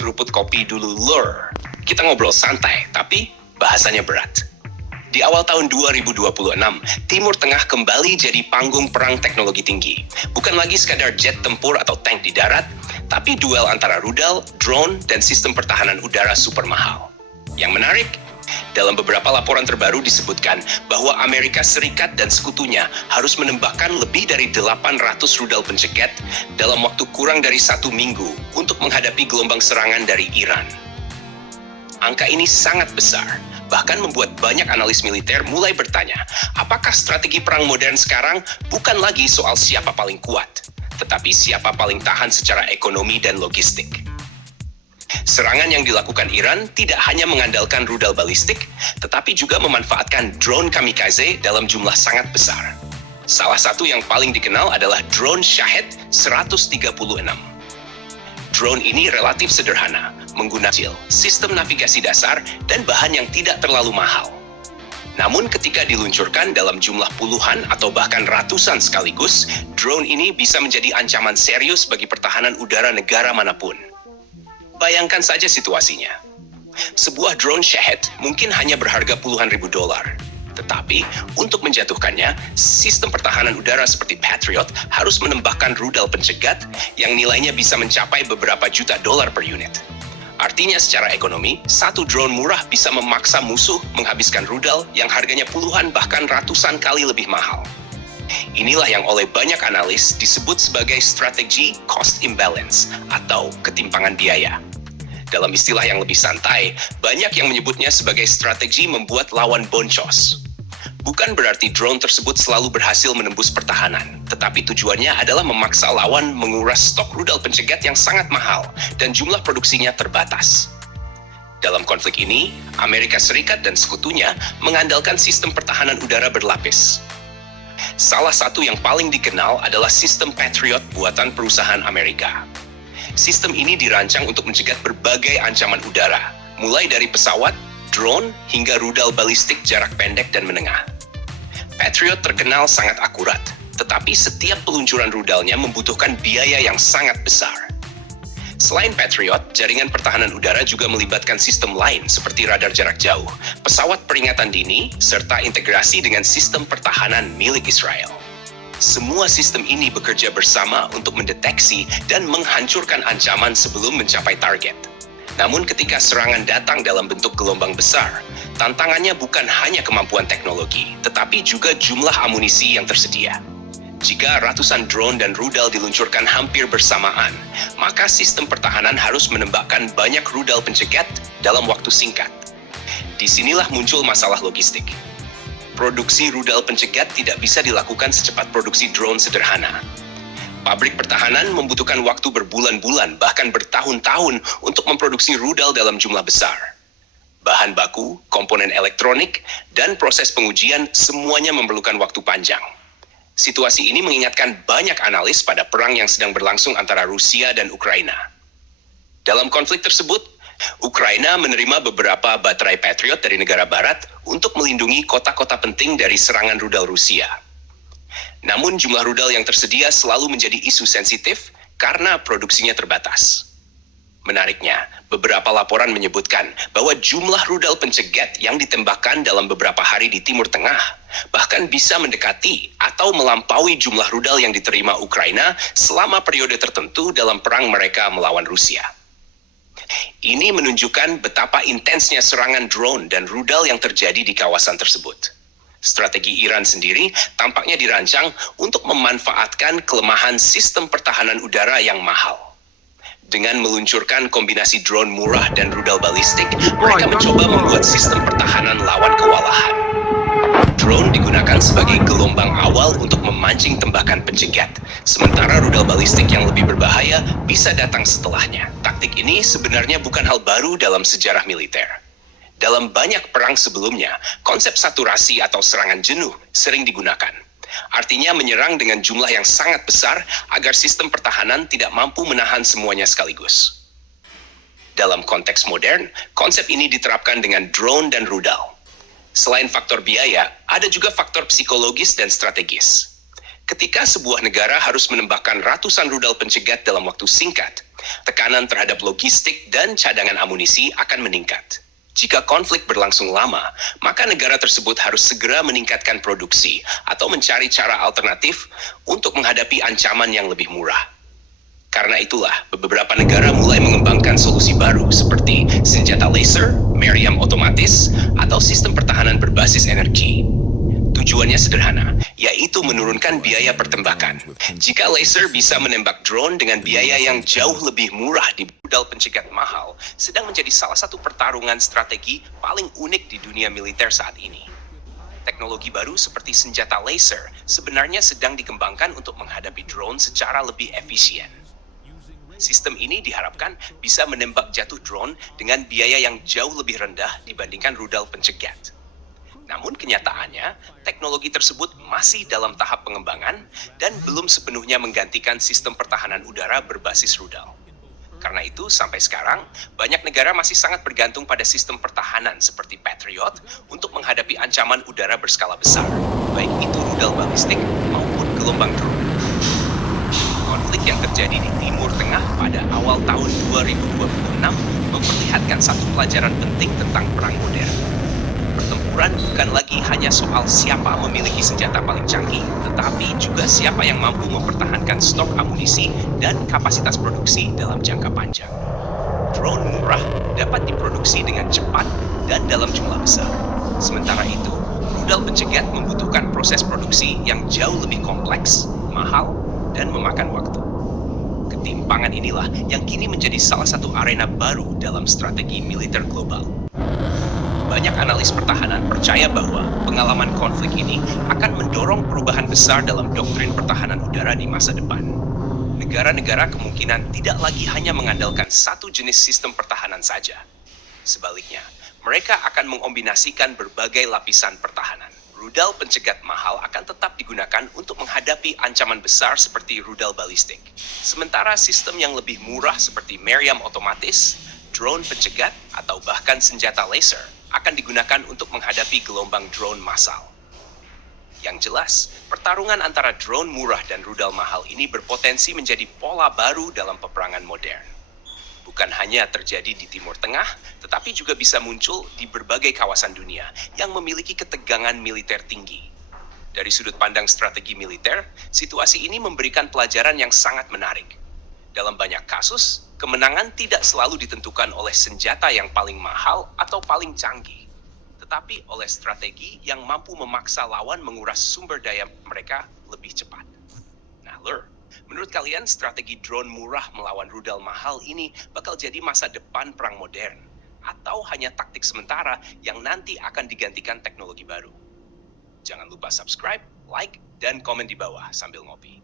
seruput kopi dulu lur. Kita ngobrol santai, tapi bahasanya berat. Di awal tahun 2026, Timur Tengah kembali jadi panggung perang teknologi tinggi. Bukan lagi sekadar jet tempur atau tank di darat, tapi duel antara rudal, drone, dan sistem pertahanan udara super mahal. Yang menarik, dalam beberapa laporan terbaru disebutkan bahwa Amerika Serikat dan sekutunya harus menembakkan lebih dari 800 rudal pencegat dalam waktu kurang dari 1 minggu untuk menghadapi gelombang serangan dari Iran. Angka ini sangat besar, bahkan membuat banyak analis militer mulai bertanya, apakah strategi perang modern sekarang bukan lagi soal siapa paling kuat, tetapi siapa paling tahan secara ekonomi dan logistik. Serangan yang dilakukan Iran tidak hanya mengandalkan rudal balistik, tetapi juga memanfaatkan drone kamikaze dalam jumlah sangat besar. Salah satu yang paling dikenal adalah drone Shahed 136. Drone ini relatif sederhana, menggunakan sistem navigasi dasar dan bahan yang tidak terlalu mahal. Namun ketika diluncurkan dalam jumlah puluhan atau bahkan ratusan sekaligus, drone ini bisa menjadi ancaman serius bagi pertahanan udara negara manapun. Bayangkan saja situasinya. Sebuah drone Shahed mungkin hanya berharga puluhan ribu dolar. Tetapi, untuk menjatuhkannya, sistem pertahanan udara seperti Patriot harus menembakkan rudal pencegat yang nilainya bisa mencapai beberapa juta dolar per unit. Artinya secara ekonomi, satu drone murah bisa memaksa musuh menghabiskan rudal yang harganya puluhan bahkan ratusan kali lebih mahal. Inilah yang oleh banyak analis disebut sebagai strategi cost imbalance atau ketimpangan biaya. Dalam istilah yang lebih santai, banyak yang menyebutnya sebagai strategi membuat lawan boncos. Bukan berarti drone tersebut selalu berhasil menembus pertahanan, tetapi tujuannya adalah memaksa lawan menguras stok rudal pencegat yang sangat mahal dan jumlah produksinya terbatas. Dalam konflik ini, Amerika Serikat dan sekutunya mengandalkan sistem pertahanan udara berlapis. Salah satu yang paling dikenal adalah sistem Patriot buatan perusahaan Amerika. Sistem ini dirancang untuk mencegat berbagai ancaman udara, mulai dari pesawat, drone, hingga rudal balistik jarak pendek dan menengah. Patriot terkenal sangat akurat, tetapi setiap peluncuran rudalnya membutuhkan biaya yang sangat besar. Selain Patriot, jaringan pertahanan udara juga melibatkan sistem lain seperti radar jarak jauh, pesawat peringatan dini, serta integrasi dengan sistem pertahanan milik Israel. Semua sistem ini bekerja bersama untuk mendeteksi dan menghancurkan ancaman sebelum mencapai target. Namun ketika serangan datang dalam bentuk gelombang besar, tantangannya bukan hanya kemampuan teknologi, tetapi juga jumlah amunisi yang tersedia. Jika ratusan drone dan rudal diluncurkan hampir bersamaan, maka sistem pertahanan harus menembakkan banyak rudal pencegat dalam waktu singkat. Disinilah muncul masalah logistik. Produksi rudal pencegat tidak bisa dilakukan secepat produksi drone sederhana. Pabrik pertahanan membutuhkan waktu berbulan-bulan, bahkan bertahun-tahun untuk memproduksi rudal dalam jumlah besar. Bahan baku, komponen elektronik, dan proses pengujian semuanya memerlukan waktu panjang. Situasi ini mengingatkan banyak analis pada perang yang sedang berlangsung antara Rusia dan Ukraina. Dalam konflik tersebut, Ukraina menerima beberapa baterai Patriot dari negara barat untuk melindungi kota-kota penting dari serangan rudal Rusia. Namun jumlah rudal yang tersedia selalu menjadi isu sensitif karena produksinya terbatas. Menariknya, beberapa laporan menyebutkan bahwa jumlah rudal pencegat yang ditembakkan dalam beberapa hari di Timur Tengah bahkan bisa mendekati atau melampaui jumlah rudal yang diterima Ukraina selama periode tertentu dalam perang mereka melawan Rusia. Ini menunjukkan betapa intensnya serangan drone dan rudal yang terjadi di kawasan tersebut. Strategi Iran sendiri tampaknya dirancang untuk memanfaatkan kelemahan sistem pertahanan udara yang mahal. Dengan meluncurkan kombinasi drone murah dan rudal balistik, mereka mencoba membuat sistem pertahanan lawan kewalahan. Drone digunakan sebagai gelombang awal untuk memancing tembakan pencegat, sementara rudal balistik yang lebih berbahaya bisa datang setelahnya. Taktik ini sebenarnya bukan hal baru dalam sejarah militer. Dalam banyak perang sebelumnya, konsep saturasi atau serangan jenuh sering digunakan. Artinya menyerang dengan jumlah yang sangat besar agar sistem pertahanan tidak mampu menahan semuanya sekaligus. Dalam konteks modern, konsep ini diterapkan dengan drone dan rudal. Selain faktor biaya, ada juga faktor psikologis dan strategis. Ketika sebuah negara harus menembakkan ratusan rudal pencegat dalam waktu singkat, Tekanan terhadap logistik dan cadangan amunisi akan meningkat. Jika konflik berlangsung lama, maka negara tersebut harus segera meningkatkan produksi atau mencari cara alternatif untuk menghadapi ancaman yang lebih murah. Karena itulah, beberapa negara mulai mengembangkan solusi baru seperti senjata laser, meriam otomatis, atau sistem pertahanan berbasis energi. Tujuannya sederhana, yaitu menurunkan biaya pertembakan. Jika laser bisa menembak drone dengan biaya yang jauh lebih murah di rudal pencegat mahal, sedang menjadi salah satu pertarungan strategi paling unik di dunia militer saat ini. Teknologi baru seperti senjata laser sebenarnya sedang dikembangkan untuk menghadapi drone secara lebih efisien. Sistem ini diharapkan bisa menembak jatuh drone dengan biaya yang jauh lebih rendah dibandingkan rudal pencegat. Namun kenyataannya, teknologi tersebut masih dalam tahap pengembangan dan belum sepenuhnya menggantikan sistem pertahanan udara berbasis rudal. Karena itu, sampai sekarang, banyak negara masih sangat bergantung pada sistem pertahanan seperti Patriot untuk menghadapi ancaman udara berskala besar, baik itu rudal balistik maupun gelombang drone. Konflik yang terjadi di Timur Tengah pada awal tahun 2026 memperlihatkan satu pelajaran penting tentang perang modern. Pertempuran bukan lagi hanya soal siapa memiliki senjata paling canggih, tetapi juga siapa yang mampu mempertahankan stok amunisi dan kapasitas produksi dalam jangka panjang. Drone murah dapat diproduksi dengan cepat dan dalam jumlah besar. Sementara itu, rudal pencegat membutuhkan proses produksi yang jauh lebih kompleks, mahal, dan memakan waktu. Ketimpangan inilah yang kini menjadi salah satu arena baru dalam strategi militer global. Banyak analis pertahanan percaya bahwa pengalaman konflik ini akan mendorong perubahan besar dalam doktrin pertahanan udara di masa depan. Negara-negara kemungkinan tidak lagi hanya mengandalkan satu jenis sistem pertahanan saja. Sebaliknya, mereka akan mengombinasikan berbagai lapisan pertahanan. Rudal pencegat mahal akan tetap digunakan untuk menghadapi ancaman besar seperti rudal balistik. Sementara sistem yang lebih murah seperti meriam otomatis, drone pencegat, atau bahkan senjata laser akan digunakan untuk menghadapi gelombang drone massal. Yang jelas, pertarungan antara drone murah dan rudal mahal ini berpotensi menjadi pola baru dalam peperangan modern. Bukan hanya terjadi di Timur Tengah, tetapi juga bisa muncul di berbagai kawasan dunia yang memiliki ketegangan militer tinggi. Dari sudut pandang strategi militer, situasi ini memberikan pelajaran yang sangat menarik. Dalam banyak kasus, kemenangan tidak selalu ditentukan oleh senjata yang paling mahal atau paling canggih, tetapi oleh strategi yang mampu memaksa lawan menguras sumber daya mereka lebih cepat. Nah, Lur, menurut kalian strategi drone murah melawan rudal mahal ini bakal jadi masa depan perang modern? Atau hanya taktik sementara yang nanti akan digantikan teknologi baru? Jangan lupa subscribe, like, dan komen di bawah sambil ngopi.